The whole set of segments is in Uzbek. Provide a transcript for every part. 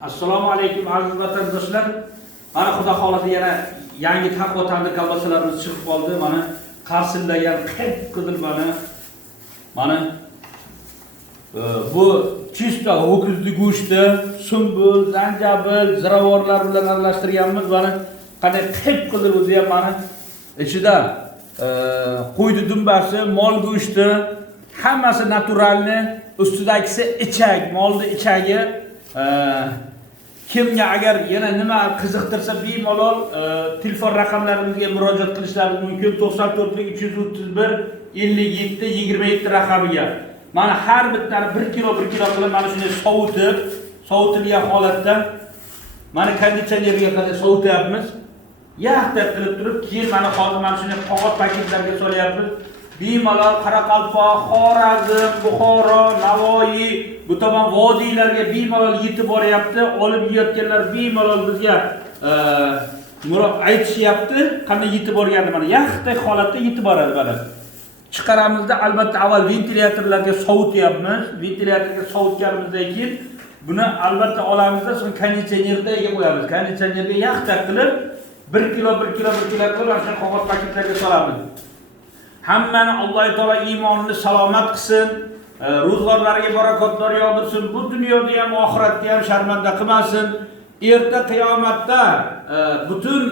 Assalomu alaykum aziz vatandoshlar. Mana xudo xolasa yana yangi taqvo tandir kolbasalarimiz chiqib qoldi. Mana qarsildagan qip-qizil mana bu chista ho'kizni go'shti, sumbul, zanjabil, ziravorlar bilan aralashtirganmiz. Mana qanday qip-qizil o'zi ham mana ichida qo'ydi dumbasi, mol go'shti, hammasi naturalni, ustidagisi ichak, molni ichagi. Kimga agar yana nima qiziqtirsa bemalol telefon raqamlarimizga murojaat qilishlari mumkin. 94 331 57 27 raqamiga. Mana har bittani 1 kilo qilib mana shunday sovutilgan holatda mana konditsionerga qadar sovutyapmiz. Yaxtaq qilib turib, keyin mana hozir mana shunday qog'oz paketlarga solyapmiz. Bemalol Qoraqalpoq, Xorazm, Buxoro, Navoiy, bu tomon vodiylarga bemalol yetib boryapti. Olib yeyotganlar bemalol bizga aytishyapti, qanday yetib borganini. Mana yaxtaq holatda yetib boradi mana. Chiqaramizda albatta avval ventilyatorlarga sovutyapmiz. Ventilyatorga sovutganimizdan keyin buni albatta olamizda, so'ng konditsionerga qo'yamiz. Konditsionerga yaxtaq qilib 1 kilo qilib o'sha qog'oz paketlarga solamiz. Hammani Alloh taolo iymonini salomat qilsin, ro'zg'orlariga barakotlar yog'dirsin, bu dunyoda ham oxiratda ham sharmanda qilmasin. Erta qiyomatda butun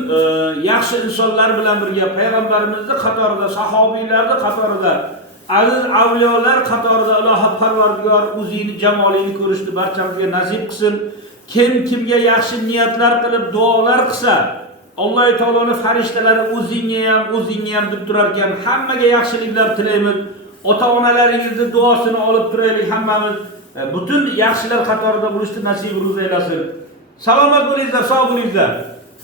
yaxshi insonlar bilan birga payg'ambarimizning qatorida, sahobiylarning qatorida, aziz avliyolar qatorida Alloh Parvardigor o'zining jamolini ko'rishni barchamizga nasib qilsin. Kimga yaxshi niyatlar qilib duolar qilsa, Alloh taoloning farishtalari o'zingga ham deb turar ekan. Hammaga yaxshiliklar tilaymiz. Ota-onalaringizning duosini olib turaylik hammamiz. Butun yaxshilar qatorida bo'lishni nasib aylasin. Salomat bo'linglar, sog' bo'linglar.